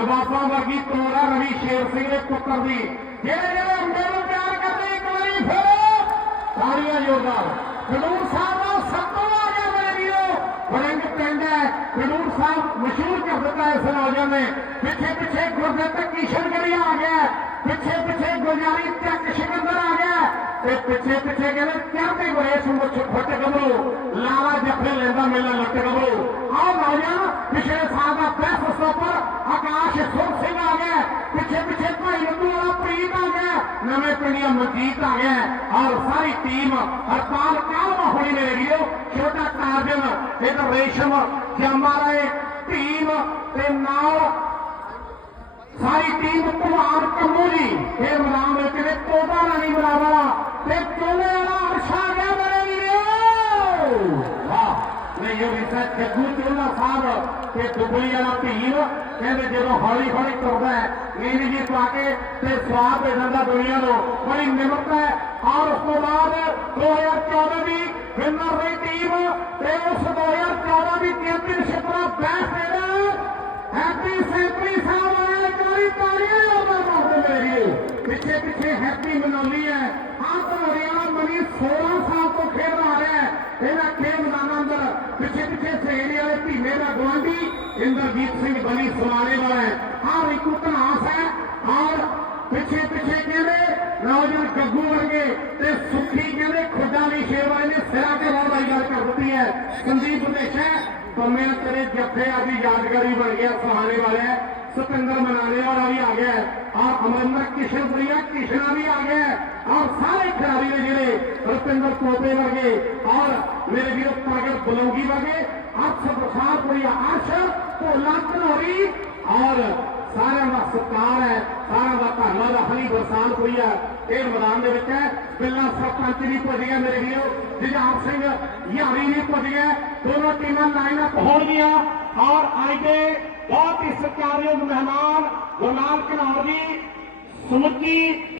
ਤੋਰ ਆ ਰਵੀ ਸ਼ੇਰ ਸਿੰਘ ਦੇ ਪੁੱਤਰ ਦੀ। ਜਿਹੜੇ ਜਿਹੜੇ ਮੁੰਡੇ ਨੂੰ ਪਿਆਰ ਕਰਦੇ ਇੱਕ ਵਾਰੀ ਫਿਰ ਤਾੜੀਆਂ ਜੋਰਦਾਰ ਖਡੂਰ ਸਾਹਿਬ ਦਾ ਸਭ ਤੋਂ ਆ ਮੇਰੇ ਵੀਰੋ ਬੜਿੰਗ ਪਿੰਡ ਹੈ। ਖਡੂਰ ਸਾਹਿਬ ਮਸ਼ਹੂਰ ਕਰ ਦਿੱਤਾ ਇਸ ਨੌਜਵਾਨ ਨੇ। ਪਿੱਛੇ ਪਿੱਛੇ ਗੁਰਦਿੱਤ ਕਿਸ਼ਨ ਗੜੀਆ ਆ ਗਿਆ ਪਿੱਛੇ ਪਿੱਛੇ ਗੁਲਜਾਰੀ ਚੱਕ ਸਿਕੰਦਰ ਆ ਗਿਆ ਤੇ ਪਿੱਛੇ ਪਿੱਛੇ ਕਹਿੰਦੇ ਚੜ੍ਹਦੇ ਗੁਰੇਸ਼ ਮੁੱਛ ਫੁੱਟ ਗੱਭਰੂ। ਲਾਲਾ ਜੱਫੇ ਲੈਂਦਾ ਮੇਲਾ ਲੱਟ ਗੱਭਰੂ। ਆਹ ਨੌਜਵਾਨ ਪਿਛਲੇ ਸਾਲ ਦਾ ਬੈਸਟ ਸਟਾਪਰ ਆਕਾਸ਼ ਸੁਰ ਸਿੰਘ ਆ ਗਿਆ ਪਿੱਛੇ ਪਿੱਛੇ ਭਾਈ ਨੰਦੂ ਵਾਲਾ ਪ੍ਰੀਤ ਆ ਗਿਆ। ਨਵੇਂ ਪਿੰਡੀਆਂ ਮਨਜੀਤ ਆ ਗਿਆ। ਔਰ ਸਾਰੀ ਟੀਮ ਹਰਪਾਲ ਕਾਲਵਾ ਹੋਣੀ ਮੇਰੇ ਵੀਰੋ ਛੋਟਾ ਕਾਰਜਨ ਤੇ ਰੇਸ਼ਮ ਜਮਾ ਰਹੇ ਟੀਮ ਤੇ ਨਾਲ ਸਾਰੀ ਟੀਮ ਭਗਵਾਨ ਕੰਮੂ ਜੀ। ਇਹ ਮੈਦਾਨ ਵਿੱਚ ਨੇ ਤੋਤਾ ਰਾਣੀ ਬਰਾਬਰ ਤੇ ਚੋਲੇ ਵਾਲਾ ਅਰਸ਼ਾ ਗਿਆ ਮੇਰੇ ਵੀਰੋ। ਵਾਹ। ਨਹੀਂ, ਇਹ ਵਿਸਾ ਜੱਗੂ ਚੋਲਾ ਸਾਹਿਬ ਤੇ ਦੁਬਲੀ ਵਾਲਾ ਭੀਮ ਕਹਿੰਦੇ ਜਦੋਂ ਹੌਲੀ ਹੌਲੀ ਤੁਰਦਾ ਹੈ ਨੀਂਦ ਜੀ ਪਾ ਕੇ ਤੇ ਸਵਾਦ ਦੇ ਦਿੰਦਾ ਦੁਨੀਆ ਨੂੰ। ਬੜੀ ਨਿਮਰਤਾ ਹੈ ਔਰ ਉਸ ਤੋਂ ਬਾਅਦ 2014 ਦੀ ਵਿਨਰ ਰਹੀ ਟੀਮ ਤੇ ਉਸ 2014 ਦੀ ਚੈਂਪੀਅਨਸ਼ਿਪ ਦਾ ਬੈਸਟ ਰੇਡਰ ਹੈਪੀ ਸੈਂਪਰੀ ਸਾਹਿਬ ਆਇਆ ਇੱਕ ਵਾਰੀ ਤਾੜੀਆਂ ਉਹਨਾਂ ਮਾਰਦੇ ਮੇਰੇ ਪਿੱਛੇ ਪਿੱਛੇ ਹੈਪੀ ਮਨੋਲੀ ਹੈ ਆਹ ਧਾਰੀ ਵਾਲਾ ਮਨੀ 16 ਸਾਲ ਤੋਂ ਖੇਡ ਆ ਰਿਹਾ ਹੈ ਇਹਨਾਂ ਖੇਡ ਮੈਦਾਨਾਂ ਅੰਦਰ ਪਿੱਛੇ ਪਿੱਛੇ ਸਹੇਲੀ ਵਾਲੇ ਭੀਮੇ ਦਾ ਗਵਾਂਢੀ ਇੰਦਰਜੀਤ ਸਿੰਘ ਬਣੀ ਸਵਾਰੇ ਵਾਲਾ ਹੈ ਆਹ ਰਿਕੂ ਧਨਾਸ ਹੈ ਔਰ ਪਿੱਛੇ ਪਿੱਛੇ ਕਹਿੰਦੇ ਨੌਜਵਾਨ ਗੱਗੂ ਵਰਗੇ ਤੇ ਸੁੱਖੀ ਕਹਿੰਦੇ ਖੁੱਡਾ ਦੀ ਸ਼ੇਰ ਵਾਲੇ ਨੇ ਸਿਰਾਂ ਤੇ ਬਹੁਤ ਵਾਰੀ ਗੱਲ ਕਰ ਦਿੱਤੀ ਹੈ ਸੰਦੀਪ ਦੇਸ਼ਾ ਪੰਮੇ ਤੇਰੇ ਜੱਫੇ ਆ ਦੀ ਯਾਦਗਾਰੀ ਬਣ ਗਿਆ ਸਹਾਰੇ ਵਾਲੇ ਸਤਿੰਦਰ ਮਨਾਲੇ ਵਾਲਾ ਵੀ ਆ ਗਿਆ ਔਰ ਅਮਰਿੰਦਰ ਕਿਸ਼ਨਪੁਰੀਆ ਕਿਸ਼ਨਾ ਵੀ ਆ ਗਿਆ ਔਰ ਸਾਰੇ ਖਿਡਾਰੀ ਨੇ ਜਿਹੜੇ ਰੁਪਿੰਦਰ ਤੋਪੇ ਵਰਗੇ ਔਰ ਮੇਰੇ ਵੀਰੋ ਪ੍ਰਗਟ ਬਲੌਗੀ ਵਰਗੇ ਅਰਸ਼ ਪ੍ਰਸਾਦਪੁਰੀਆ ਅਰਸ਼ ਭੋਲਾ ਧਨੋਰੀ ਔਰ ਸਾਰਿਆਂ ਦਾ ਸਤਿਕਾਰ ਹੈ ਸਾਰਿਆਂ ਦਾ ਧੰਨਵਾਦ ਹੈ ਹਰੀ ਬਰਸਾਨਪੁਰੀਆ ਇਹ ਮੈਦਾਨ ਦੇ ਵਿੱਚ ਹੈ ਬਿੱਲਾ ਸਰਪੰਚ ਵੀ ਪੁੱਜ ਗਿਆ ਮੇਰੇ ਵੀਰੋ ਜਜਾਬ ਸਿੰਘ ਯਾਰੀ ਵੀ ਪੁੱਜ ਗਿਆ ਦੋਨੋਂ ਟੀਮਾਂ ਲਾਈਨ ਅਪ ਹੋਣਗੀਆਂ ਔਰ ਅੱਜ ਦੇ ਬਹੁਤ ਹੀ ਸਤਿਕਾਰਯੋਗ ਮਹਿਮਾਨ ਗੁਰਨਾਮ ਘਨੌਰ ਜੀ ਸਮੁੱਚੀ